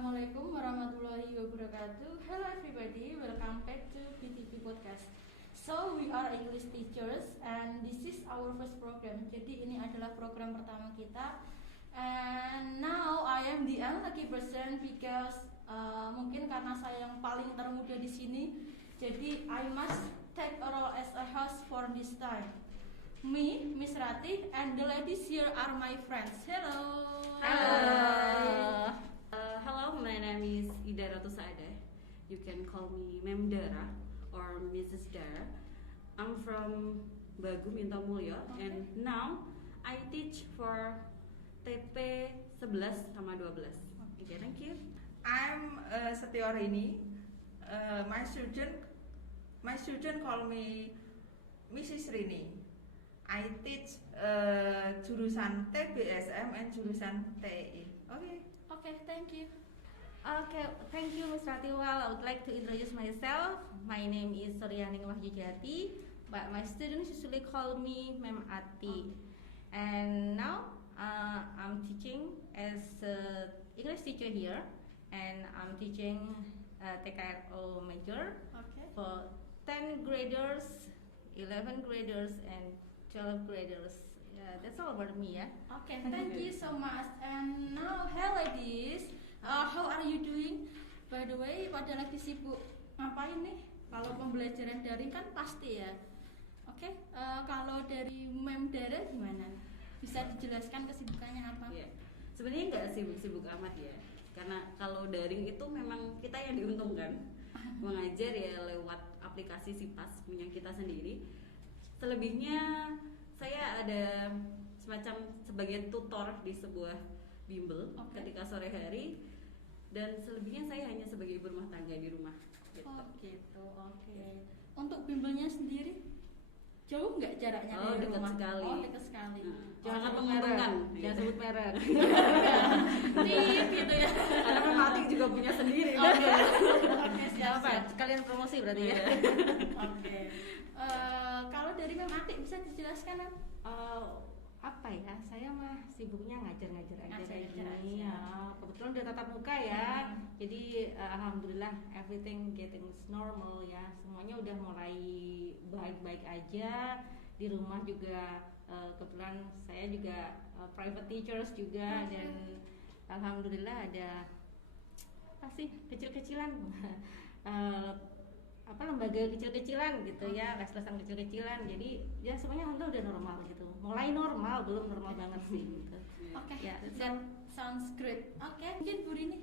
Assalamualaikum warahmatullahi wabarakatuh. Hello everybody, welcome back to PTP Podcast. So we are English teachers and this is our first program. Jadi ini adalah program pertama kita. And now I am the unlucky person because mungkin karena saya yang paling termuda di sini, jadi I must take a role as a host for this time. Me, Miss Ratih, and the ladies here are my friends. Hello. Hello. Hello, my name is Ida Ratu Saadeh. You can call me Mem Dara or Mrs. Dara. I'm from Bagum Intamulya, and now I teach for TP 11 sama 12. Okay, thank you. I'm Setio Rini. My student call me Mrs. Rini. I teach jurusan TBSM and jurusan TEI. Okay, thank you. Okay, thank you, Ms. Rati. Well, I would like to introduce myself. My name is Suryaning Wahyujati, but my students usually call me Mem Ati. And now I'm teaching as an English teacher here, and I'm teaching TKRO major for 10 graders, 11 graders, and 12 graders. Yeah, that's all about me, ya. Okay, thank you so much. And now, hey ladies, how are you doing? By the way, pada lagi sibuk ngapain nih? Kalau pembelajaran daring kan pasti ya. Oke, kalau dari Mem Dara gimana? Bisa dijelaskan kesibukannya apa? Yeah. Sebenarnya nggak sibuk-sibuk amat ya, karena kalau daring itu memang kita yang diuntungkan. Mengajar ya lewat aplikasi SIPAS punya kita sendiri. Selebihnya saya ada semacam sebagai tutor di sebuah bimbel ketika sore hari, dan selebihnya saya hanya sebagai ibu rumah tangga di rumah. Gitu. Oh gitu, oke. Untuk bimbelnya sendiri jauh nggak jaraknya dari dekat rumah? sekali. Oh, dekat sekali. Sangat menguntungkan. Jangan sebut merek. Tip gitu ya. Karena Mematik juga punya sendiri. Oke, siap. Sekalian promosi berarti ya. Oke. Kalau dari Mematik bisa dijelaskan kan? Apa ya? Saya mah sibuknya ngajar-ngajar aja kayak Ngajar-ngajar gini. aja. Ya, kebetulan udah tatap muka ya. Jadi alhamdulillah everything getting normal ya. Semuanya udah mulai baik-baik aja. Di rumah juga kebetulan saya juga private teachers juga, dan alhamdulillah ada apa sih kecil-kecilan lembaga kecil-kecilan gitu ya, les-lesan kecil-kecilan. Jadi ya semuanya alhamdulillah udah normal gitu. Mulai normal, belum normal banget sih gitu. Oke, Ya, that sounds great. Oke, mungkin Bu Rini.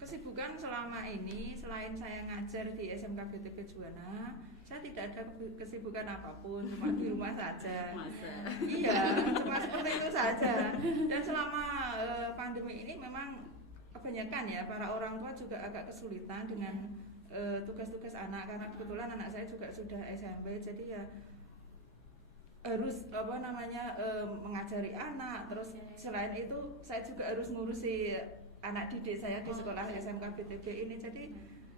Kesibukan selama ini selain saya ngajar di SMK BTP Juwana, saya tidak ada kesibukan apapun, cuma di rumah saja. Masa? Iya, cuma seperti itu saja. Dan selama pandemi ini memang kebanyakan ya para orang tua juga agak kesulitan dengan tugas-tugas anak, karena kebetulan anak saya juga sudah SMP, jadi ya harus mengajari anak. Terus selain itu saya juga harus ngurusi anak didik saya di sekolah SMK BTP ini. Jadi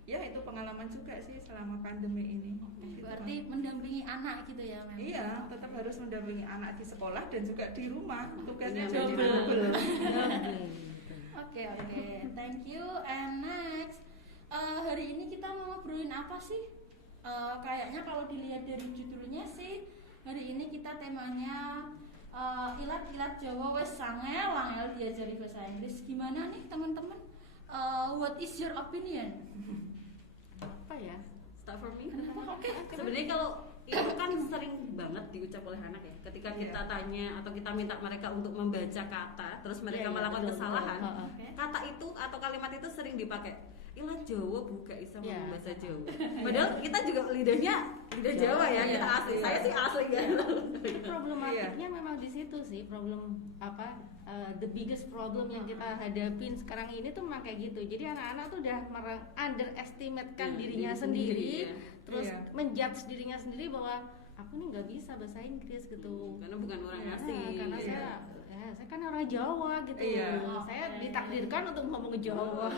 ya itu pengalaman juga sih selama pandemi ini. Gitu. Berarti mendampingi anak gitu ya, Mem? Iya, tetap harus mendampingi anak di sekolah dan juga di rumah. Tugasnya Iya, jadi betul. double. Oke, thank you. And next, hari ini kita mau ngobrolin apa sih? Kayaknya kalau dilihat dari judulnya sih, hari ini kita temanya ilat-ilat Jawa wes angel diajari bahasa Inggris. Gimana nih teman-teman? What is your opinion? Apa ya? Start for me. Oke. Sebenarnya kalau itu kan sering banget diucap oleh anak ya. Ketika kita tanya atau kita minta mereka untuk membaca kata, terus mereka melakukan betul, kesalahan, betul. kata itu atau kalimat itu sering dipakai. Ilah Jawa buka bisa Iya. bahasa Jawa. Padahal kita juga lidah Jawa ya, kita asli. Saya sih asli kan. Problematiknya memang di situ sih, problem the biggest problem yang kita hadapin sekarang ini tuh memang kayak gitu. Jadi anak-anak tuh udah underestimate-kan dirinya diri sendiri, sendiri, terus Iya. menjudge dirinya sendiri bahwa aku nih nggak bisa bahasa Inggris gitu. Karena bukan orang Ya, asing. karena Iya. saya kan orang Jawa gitu. Iya. Saya ditakdirkan untuk ngomong Jawa.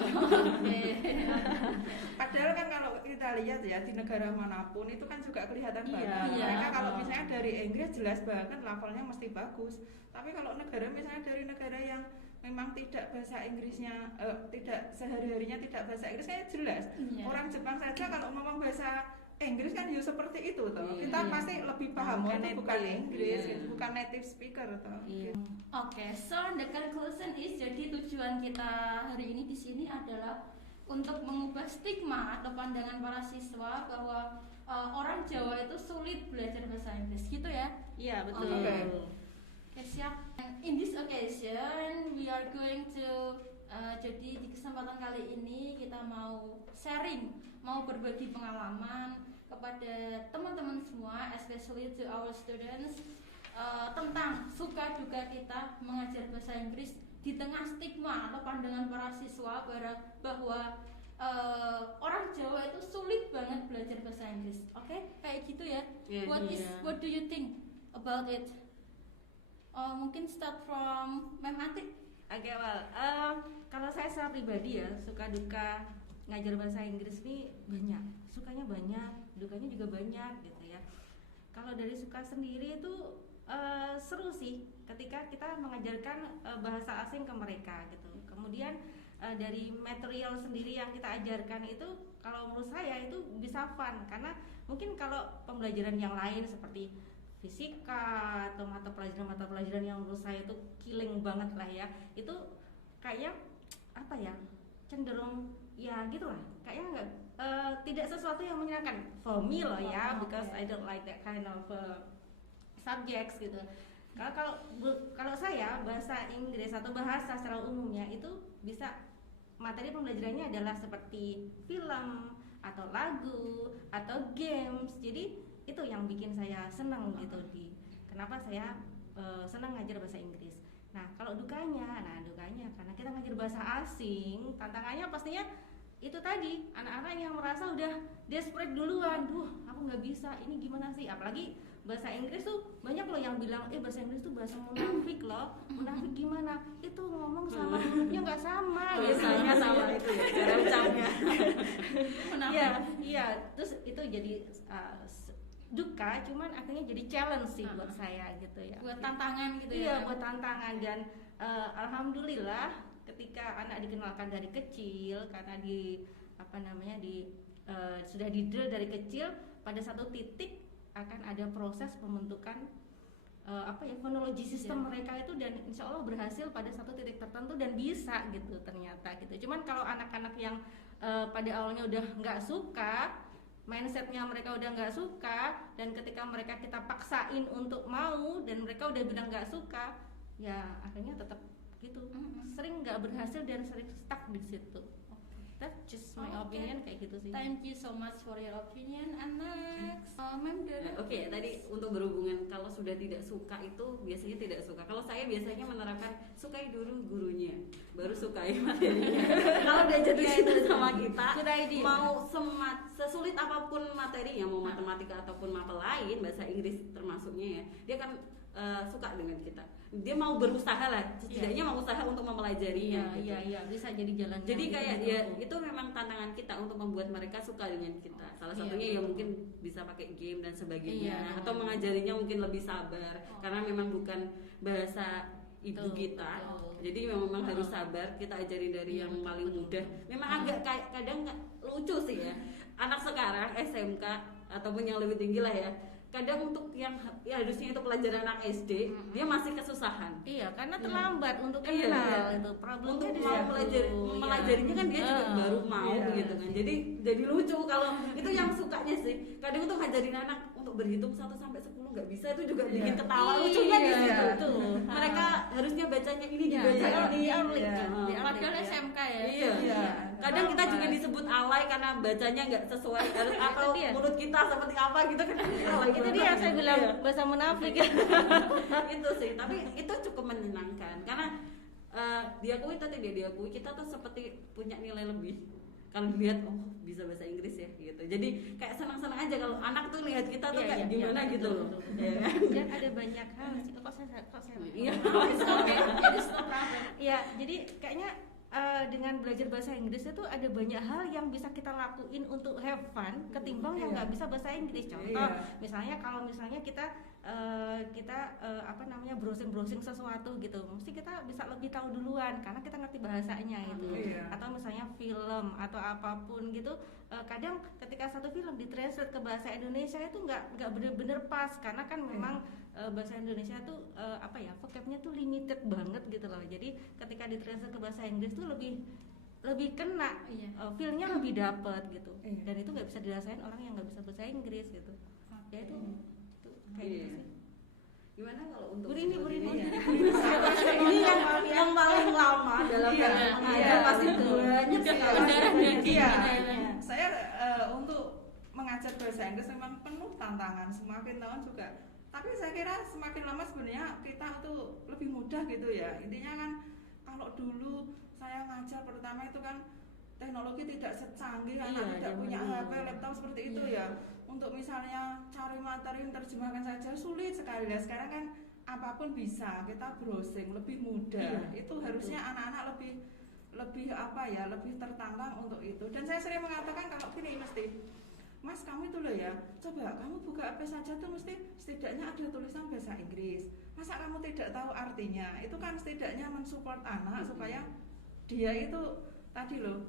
Padahal kan kalau kita lihat ya di negara manapun itu kan juga kelihatan banget. Iya. Mereka kalau misalnya dari Inggris jelas banget levelnya mesti bagus. Tapi kalau negara misalnya dari negara yang memang tidak bahasa Inggrisnya tidak sehari-harinya tidak bahasa Inggris kayak jelas. Iya. Orang Jepang saja kalau ngomong bahasa Inggris kan ya seperti itu toh. Iya. Kita pasti lebih paham Bukan itu bukan native. Inggris, Iya. gitu, bukan native speaker toh. Iya. Gitu. Oke, so the conclusion is, jadi tujuan kita hari ini di sini adalah untuk mengubah stigma atau pandangan para siswa bahwa orang Jawa itu sulit belajar bahasa Inggris, gitu ya? Iya, betul. Oke. Oke, siap. And in this occasion, we are going to jadi di kesempatan kali ini kita mau sharing, mau berbagi pengalaman kepada teman-teman semua, especially to our students, tentang suka duka kita mengajar bahasa Inggris di tengah stigma atau pandangan para siswa bahwa orang Jawa itu sulit banget belajar bahasa Inggris. Oke, kayak gitu ya. Yeah, What do you think about it? Mungkin start from Mem Atik. Oke, kalau saya secara pribadi ya, suka duka ngajar bahasa Inggris ini banyak. Sukanya banyak, dukanya juga banyak gitu ya. Kalau dari suka sendiri itu seru sih ketika kita mengajarkan bahasa asing ke mereka gitu. Kemudian dari material sendiri yang kita ajarkan itu, kalau menurut saya itu bisa fun, karena mungkin kalau pembelajaran yang lain seperti fisika atau mata pelajaran yang menurut saya itu killing banget lah ya, itu kayaknya apa ya, cenderung ya gitulah, kayaknya nggak tidak sesuatu yang menyenangkan for me loh ya, because I don't like that kind of subjects gitu. Kalau saya bahasa Inggris atau bahasa secara umumnya itu bisa, materi pembelajarannya adalah seperti film atau lagu atau games, jadi itu yang bikin saya senang gitu. Kenapa saya senang ngajar bahasa Inggris. Nah kalau dukanya karena kita ngajar bahasa asing, tantangannya pastinya itu tadi, anak-anak yang merasa udah desperate duluan, aku nggak bisa, ini gimana sih, apalagi bahasa Inggris tuh banyak loh yang bilang bahasa Inggris tuh bahasa munafik loh. Munafik gimana, itu ngomong sama hurufnya nggak sama gitu. Biasanya sama itu ya, cara ucapnya. Iya, terus itu jadi duka, cuman akhirnya jadi challenge sih buat saya gitu ya. Buat tantangan gitu Iya, ya. buat tantangan, dan alhamdulillah ketika anak dikenalkan dari kecil, karena sudah didrill dari kecil, pada satu titik akan ada proses pembentukan fonologi sistem mereka itu, dan insya Allah berhasil pada satu titik tertentu dan bisa gitu ternyata gitu. Cuman kalau anak-anak yang pada awalnya udah nggak suka, mindsetnya mereka udah nggak suka, dan ketika mereka kita paksain untuk mau dan mereka udah bilang nggak suka, ya akhirnya tetap gitu, sering nggak berhasil dan sering stuck di situ. That's just my opinion, kayak gitu sih. Thank you so much for your opinion. And next, Mem dari. Oke, tadi untuk berhubungan kalau sudah tidak suka itu biasanya tidak suka. Kalau saya biasanya menerapkan sukai dulu gurunya, baru sukai materinya. Kalau dia jadi itu sama kita, mau sesulit apapun materinya, mau matematika ataupun mata lain, bahasa Inggris termasuknya ya, dia kan suka dengan kita. Dia mau berusaha lah, setidaknya mau usaha untuk mempelajarinya. Iya, bisa jadi jalan. Jadi kayak ya itu memang tantangan kita untuk membuat mereka suka dengan kita. Salah satunya ya mungkin bisa pakai game dan sebagainya, atau mengajarinya mungkin lebih sabar karena memang bukan bahasa ibu kita. Jadi memang harus sabar, kita ajarin dari yang paling mudah. Memang agak kadang lucu sih ya. Anak sekarang SMK ataupun yang lebih tinggi lah ya, kadang untuk yang ya harusnya itu pelajaran anak SD, dia masih kesusahan. Iya, karena terlambat untuk kenal itu problemnya. Untuk di mau situ. melajarinya kan dia juga baru mau gitu kan. Jadi lucu kalau itu yang sukanya sih. Kadang tuh ngajarin anak untuk berhitung 1 sampai 10 nggak bisa, itu juga bikin ketawa. Lucunya di situ. Mereka harusnya bacanya ini dibaca ini. Padahal SMK ya. Iya. Kadang kita juga disebut alay karena bacanya nggak sesuai atau mulut kita seperti apa gitu kan. Itu dia yang saya bilang bahasa munafik ya. Itu sih, tapi itu cukup menyenangkan karena diakui kita tuh seperti punya nilai lebih kalau dilihat bisa bahasa Inggris ya gitu. Jadi kayak senang-senang aja kalau anak tuh lihat kita tuh kayak gimana gitu loh. Dan ada banyak hal sih, kok saya Iya. Iya, jadi kayaknya dengan belajar bahasa Inggris itu ada banyak hal yang bisa kita lakuin untuk have fun ketimbang yang nggak bisa bahasa Inggris. Contoh, misalnya kalau kita kita browsing sesuatu gitu, mesti kita bisa lebih tahu duluan karena kita ngerti bahasanya gitu. Atau misalnya film atau apapun gitu, kadang ketika satu film ditranslate ke bahasa Indonesia itu nggak bener-bener pas karena kan memang bahasa Indonesia tuh vocabnya tuh limited banget gitu loh. Jadi ketika ditranslate ke bahasa Inggris tuh lebih kena, feel-nya lebih dapet gitu. Dan itu nggak bisa dirasain orang yang nggak bisa bahasa Inggris gitu. Ya itu kayak gitu sih. Gimana kalau untuk Bu Rini ini yang paling lama dalam mengajar pasti banyak sekali. Saya untuk mengajar bahasa Inggris memang penuh tantangan, semakin tahun juga. Tapi saya kira semakin lama sebenarnya kita tuh lebih mudah gitu ya. Intinya kan kalau dulu saya ngajar pertama itu kan teknologi tidak secanggih, anak tidak punya HP, laptop seperti itu ya. Untuk misalnya cari materi terjemahkan saja sulit sekali ya. Sekarang kan apapun bisa, kita browsing lebih mudah. Itu harusnya anak-anak lebih tertantang untuk itu. Dan saya sering mengatakan kalau gini mesti, Mas kamu itu loh ya, coba kamu buka HP saja tuh mesti setidaknya ada tulisan bahasa Inggris. Masa kamu tidak tahu artinya? Itu kan setidaknya mensupport anak supaya dia itu tadi loh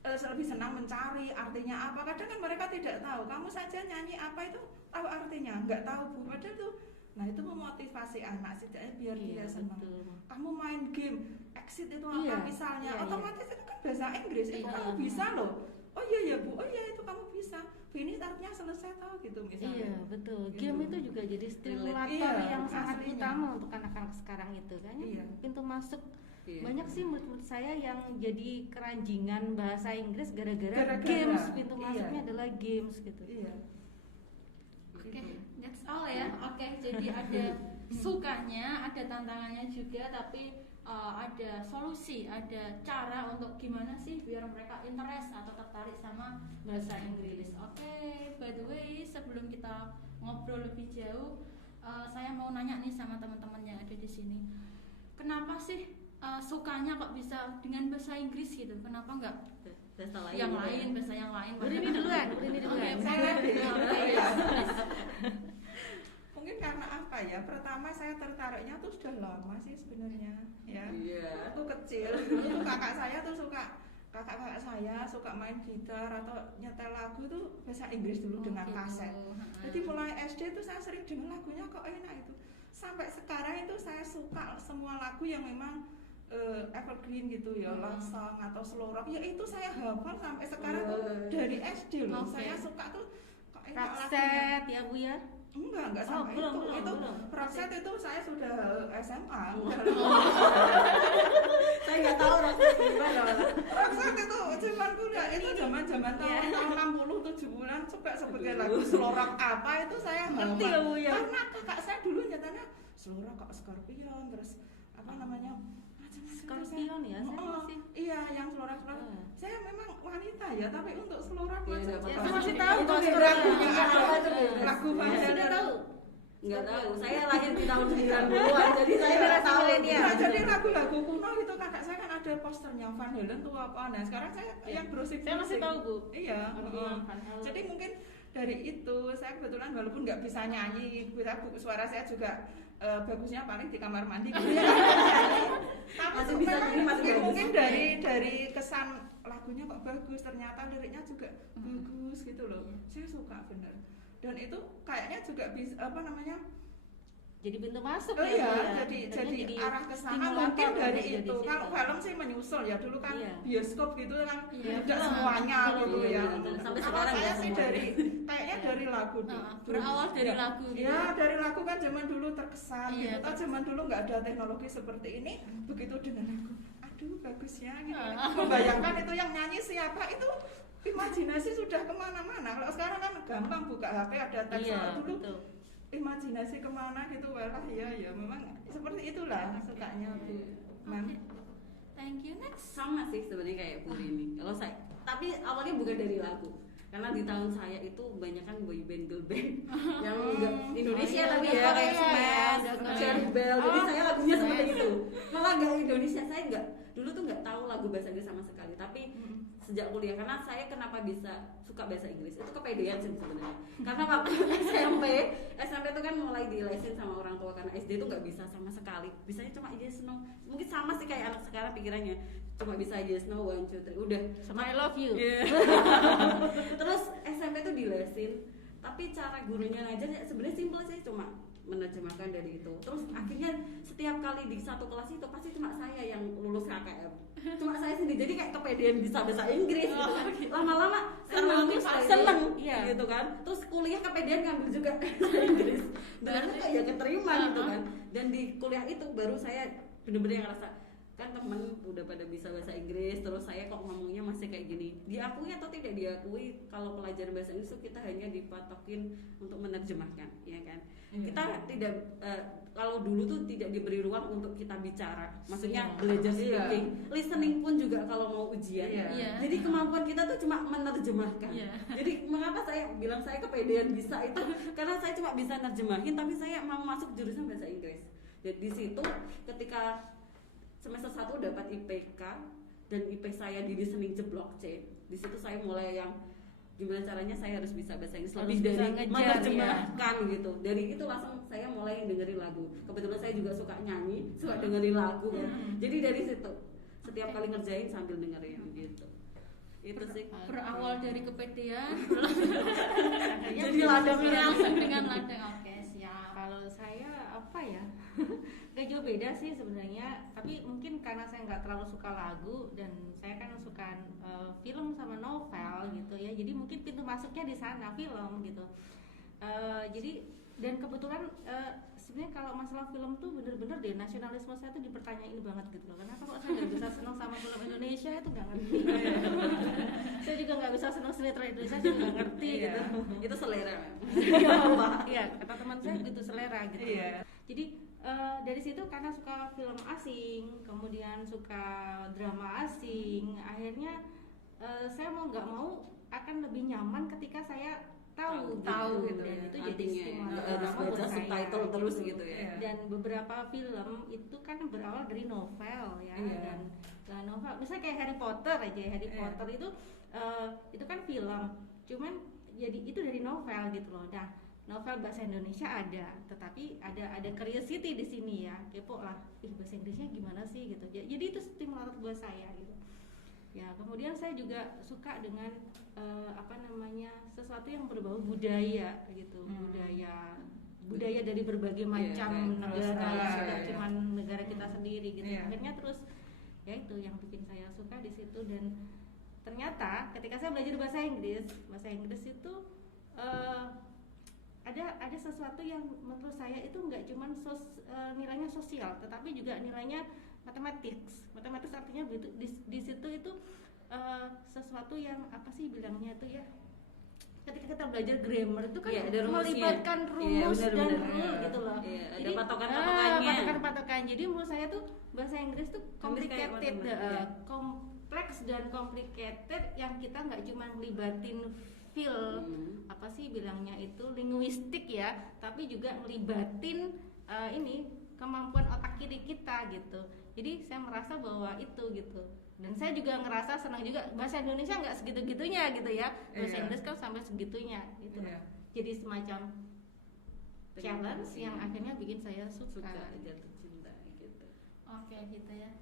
lebih senang mencari artinya apa. Kadang kan mereka tidak tahu. Kamu saja nyanyi apa itu tahu artinya, nggak tahu Bu. Padahal tuh, nah itu memotivasi anak setidaknya biar dia senang. Kamu main game, exit itu apa misalnya, otomatis itu kan bahasa Inggris itu kamu bisa loh. Oh iya ya Bu, oh iya itu kamu bisa. Finish artinya selesai tahu gitu misalnya. Iya betul. Gitu. Game itu juga jadi stimulator yang sangat utama untuk anak-anak sekarang itu kan. Pintu masuk. Banyak sih murid-murid saya yang jadi keranjingan bahasa Inggris gara-gara games. Pintu masuknya adalah games gitu. Oke, that's all ya. Oke, jadi ada sukanya, ada tantangannya juga, tapi ada solusi, ada cara untuk gimana sih biar mereka interest atau tertarik sama bahasa Inggris. Oke, by the way, sebelum kita ngobrol lebih jauh, saya mau nanya nih sama teman-teman yang ada di sini. Kenapa sih sukanya kok bisa dengan bahasa Inggris gitu? Kenapa enggak bahasa lain? Ini duluan. Mungkin karena apa ya? Pertama saya tertariknya tuh sudah lama sih sebenarnya ya. Waktu kecil dulu kakak saya suka main gitar atau nyetel lagu tuh bahasa Inggris dulu dengan kaset. Jadi mulai SD tuh saya sering dengar lagunya kok enak itu. Sampai sekarang itu saya suka semua lagu yang memang evergreen gitu ya, love song atau slow rock. Ya itu saya hafal sampai sekarang tuh dari SD loh. Saya suka tuh kok enak Rapset ya Bu ya? Enggak sampai itu. Rapset itu saya sudah SMA. Saya nggak tahu Rapset gimana. Rapset itu zaman kuda itu zaman tahun 60 70-an coba sebagai lagu slow rock apa itu saya ngerti ya Bu ya. Karena kakak saya dulu nyatanya slow rock kok Scorpion terus apa namanya Scorpion ya, saya masih yang seluruh saya memang wanita ya, tapi untuk seluruh saya masih tahu lagu sudah tahu. Nggak tahu, saya lahir di tahun 90-an, jadi saya nggak tahu. Jadi lagu-lagu kuno gitu kakak saya kan ada posternya Van Halen tuh apa. Nah sekarang saya yang browsing saya masih tahu Bu. Iya. Jadi mungkin dari itu saya kebetulan walaupun nggak bisa nyanyi, suara saya juga bagusnya paling di kamar mandi gitu ya. Tapi mungkin dari kesan lagunya kok bagus, ternyata liriknya juga bagus gitu loh. Saya suka bener. Dan itu kayaknya juga bisa jadi pintu masuk jadi arah ke sana mungkin dari itu. Kalau film sih menyusul ya, dulu kan bioskop gitu kan tidak semuanya gitu ya. Sampai Kalau sekarang saya sih kayaknya dari lagu berawal dari lagu gitu. Ya dari lagu kan zaman dulu terkesan gitu. Zaman dulu nggak ada teknologi seperti ini, begitu dengan lagu aduh bagusnya gitu. Membayangkan itu yang nyanyi siapa, itu imajinasi sudah kemana-mana. Kalau sekarang kan gampang buka HP ada teks. Dulu imajinasi kemana gitu. Walah ya memang seperti itulah sukanya Bu. Thank you. Next. Sama sih sebenarnya kayak Bu Rini. Kalau saya, tapi awalnya bukan dari lagu. Karena di tahun saya itu kebanyakan boy band, girl band yang Indonesia tapi ya kayak Smash, Cherry Bell. Jadi saya lagunya seperti itu. Malah nggak Indonesia, saya nggak dulu tuh nggak tahu lagu bahasa Inggris sama sekali. Tapi sejak kuliah, karena saya kenapa bisa suka bahasa Inggris itu kepedean sih sebenarnya. Karena waktu SMP itu kan mulai dilesin sama orang tua, karena SD itu nggak bisa sama sekali, bisanya cuma yes no, mungkin sama sih kayak anak sekarang pikirannya, cuma bisa yes no 1 2 3 udah Sama I love you. yeah. Terus SMP tuh dilesin, tapi cara gurunya ngajar ya sebenarnya simpel sih, cuma menerjemahkan dari itu. Terus akhirnya setiap kali di satu kelas itu pasti cuma saya yang lulus KKM, cuma saya sendiri, jadi kayak kepedean bisa bahasa Inggris gitu. Lama-lama seneng Iya. gitu kan. Terus kuliah kepedean ngambil juga bahasa Inggris, berarti kayak keterima gitu kan. Dan di kuliah itu baru saya bener-bener ngerasa, kan temen udah pada bisa bahasa Inggris, terus saya kok ngomongnya masih kayak gini. Diakui atau tidak diakui, kalau pelajaran bahasa Inggris itu kita hanya dipatokin untuk menerjemahkan, ya kan. Kita tidak kalau dulu tuh tidak diberi ruang untuk kita bicara, maksudnya belajar speaking, listening pun juga kalau mau ujian. Jadi kemampuan kita tuh cuma menerjemahkan. Jadi mengapa saya bilang saya kepedean bisa itu, karena saya cuma bisa nerjemahin, tapi saya mau masuk jurusan bahasa Inggris. Jadi di situ ketika semester 1 dapat IPK dan IP saya di listening jeblok C. Di situ saya mulai yang gimana caranya saya harus bisa bahasa Inggris lebih dari menerjemahkan gitu. Dari itu langsung saya mulai dengerin lagu. Kebetulan saya juga suka nyanyi, suka dengerin lagu kan. Jadi dari situ setiap kali ngerjain sambil dengerin gitu. Itu sih Berawal dari kepedean, jadi ladang langsung dengan ladang. Oke, siap. Kalau saya apa ya? Gak jauh beda sih sebenarnya, tapi mungkin karena saya nggak terlalu suka lagu dan saya kan suka film sama novel gitu ya, jadi mungkin pintu masuknya di sana film gitu. Jadi dan kebetulan sebenarnya kalau masalah film tuh bener-bener deh nasionalisme saya tuh dipertanyain banget gitu loh. Kenapa kok saya nggak bisa senang sama film Indonesia, itu nggak ngerti. Saya juga nggak bisa senang sinetron Indonesia, juga nggak ngerti gitu. Itu selera. Iya, kata teman saya gitu, selera gitu. Jadi dari situ karena suka film asing, kemudian suka drama asing, akhirnya saya mau nggak mau akan lebih nyaman ketika saya tahu gitu. Dan itu jadi stimulus harus utama buat baca saya, subtitle terus gitu ya. Dan beberapa film itu kan berawal dari novel ya, dan novel misalnya kayak Harry Potter aja. Harry Potter itu kan film, cuman jadi itu dari novel gitu loh. Nah, novel bahasa Indonesia ada, tetapi ada curiosity di sini ya, kepo lah, bahasa Inggrisnya gimana sih gitu. Jadi itu stimulator buat saya gitu. Ya, kemudian saya juga suka dengan sesuatu yang berbau budaya gitu, budaya dari berbagai macam negara, tidak cuma negara kita sendiri gitu. Akhirnya terus ya itu yang bikin saya suka di situ. Dan ternyata ketika saya belajar bahasa Inggris itu ada sesuatu yang menurut saya itu nggak cuma nilainya sosial, tetapi juga nilainya matematis artinya di situ itu sesuatu yang apa sih bilangnya itu ya, ketika kita belajar grammar itu kan melibatkan rumus dan rule gitu loh. Ada patokan. Jadi menurut saya tuh bahasa Inggris tuh complicated, kompleks dan complicated, yang kita nggak cuma melibatin feel apa sih bilangnya itu linguistik ya, tapi juga melibatin kemampuan otak kiri kita gitu. Jadi saya merasa bahwa itu gitu. Dan saya juga ngerasa senang juga, bahasa Indonesia nggak segitu-gitunya gitu ya, bahasa Inggris kan sampai segitunya gitu. Jadi semacam challenge yang akhirnya bikin saya suka jatuh cinta gitu. Oke, gitu ya.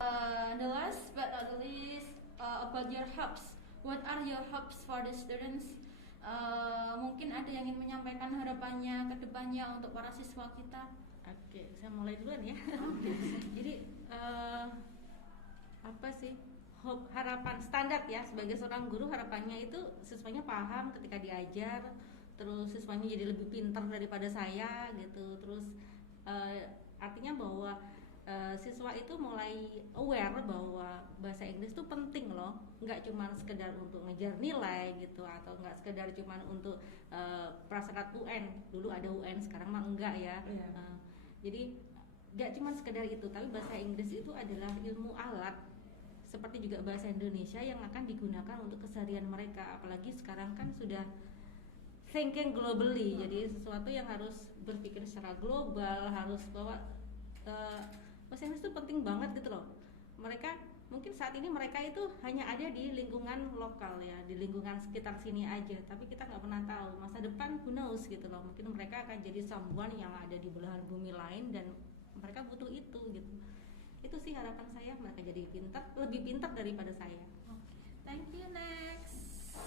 The last but not the least, about your hopes. What are your hopes for the students? Mungkin ada yang ingin menyampaikan harapannya ke depannya untuk para siswa kita. Oke, saya mulai duluan ya. Jadi apa sih harapan standar ya sebagai seorang guru, harapannya itu siswanya paham ketika diajar, terus siswanya jadi lebih pintar daripada saya gitu. Terus artinya bahwa siswa itu mulai aware bahwa bahasa Inggris itu penting loh, nggak cuma sekedar untuk ngejar nilai gitu, atau nggak sekedar cuma untuk prasyarat UN. Dulu ada UN, sekarang mah enggak ya. Jadi nggak cuma sekedar itu, tapi bahasa Inggris itu adalah ilmu alat seperti juga bahasa Indonesia yang akan digunakan untuk keseharian mereka. Apalagi sekarang kan sudah thinking globally, jadi sesuatu yang harus berpikir secara global, harus bahwa bahasa Inggris itu penting banget gitu loh. Mereka mungkin saat ini mereka itu hanya ada di lingkungan lokal ya, di lingkungan sekitar sini aja, tapi kita nggak pernah tahu masa depan, who knows gitu loh, mungkin mereka akan jadi someone yang ada di belahan bumi lain dan mereka butuh itu gitu. Itu sih harapan saya, mereka jadi pintar, lebih pintar daripada saya. Thank you. Next.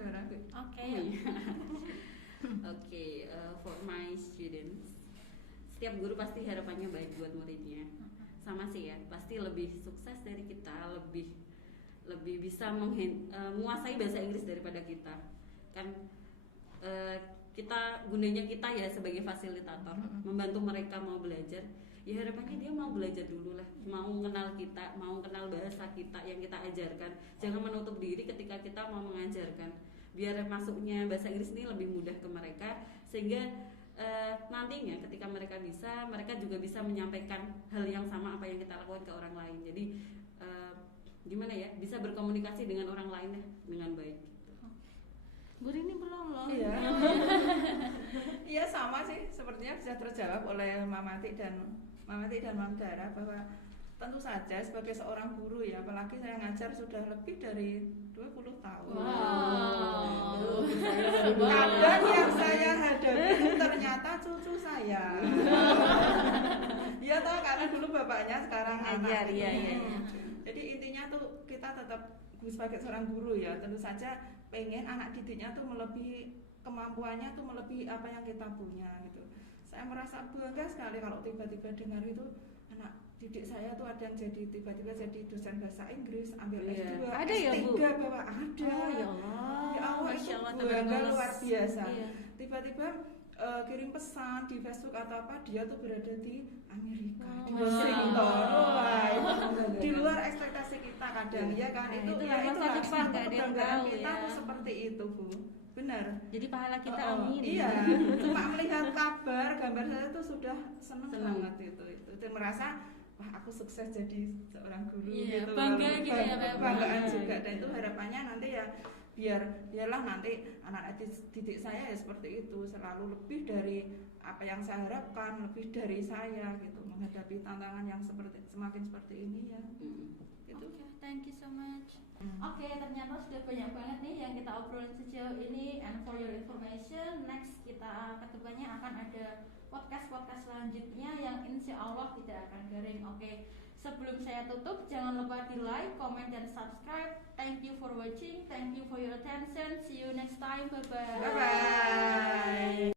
Oke. Oke. Oke, for my students, setiap guru pasti harapannya baik buat muridnya. Sama sih ya, pasti lebih sukses dari kita, lebih bisa menguasai bahasa Inggris daripada kita. Kan kita gunanya kita ya sebagai fasilitator, membantu mereka mau belajar. Ya harapannya dia mau belajar dulu lah, mau kenal kita, mau kenal bahasa kita yang kita ajarkan. Jangan menutup diri ketika kita mau mengajarkan, biar masuknya bahasa Inggris ini lebih mudah ke mereka, sehingga nantinya ketika mereka juga bisa menyampaikan hal yang sama apa yang kita lakukan ke orang lain. Jadi gimana ya, bisa berkomunikasi dengan orang lain ya dengan baik. Bu Rini belum loh. Iya. Iya sama sih, sepertinya bisa terjawab oleh Mamati dan Mam Dara, bahwa tentu saja sebagai seorang guru ya, apalagi saya ngajar sudah lebih dari 20 tahun. Wow. Kadang yang saya hadapi ternyata cucu saya. Iya toh, karena dulu bapaknya, sekarang Ngajar, anak. iya. Jadi intinya tuh kita tetap sebagai seorang guru ya, tentu saja pengen anak didiknya tuh melebihi kemampuannya, tuh melebihi apa yang kita punya gitu. Saya merasa bangga sekali kalau tiba-tiba dengar itu anak didik saya tuh ada yang tiba-tiba jadi dosen bahasa Inggris, ambil S2, Ada ya, S3 Bu? bahwa ada. Oh ya Allah. Ya Allah, Masya itu Allah, bangga luar biasa. Iya. Tiba-tiba kirim pesan di Facebook atau apa, dia tuh berada di Amerika, di Masya Washington. Allah. Wah, itu di luar ekspektasi kita kadang ya kan. Nah, Itu itulah masa itulah depan, nggak ada yang kebanggaan tahu kita ya. tuh seperti itu, Bu. Benar. Jadi pahala kita Oh, amin. iya, cuma melihat kabar, gambar saya tuh sudah senang banget itu. Dan merasa wah, aku sukses jadi seorang guru Iya, gitu. bangga gitu ya, Mbak. Kebanggaan juga, dan itu harapannya nanti ya biarlah nanti anak didik saya ya seperti itu, selalu lebih dari apa yang saya harapkan, lebih dari saya gitu, menghadapi tantangan yang semakin seperti ini ya. Gitu. Oke, thank you so much. Oke, ternyata sudah banyak banget nih yang kita obrolin sejauh ini. And for your information, next kita kedepannya akan ada podcast selanjutnya yang insya Allah tidak akan garing. Oke, sebelum saya tutup, jangan lupa di like, comment, dan subscribe. Thank you for watching, thank you for your attention. See you next time, bye bye. Bye bye.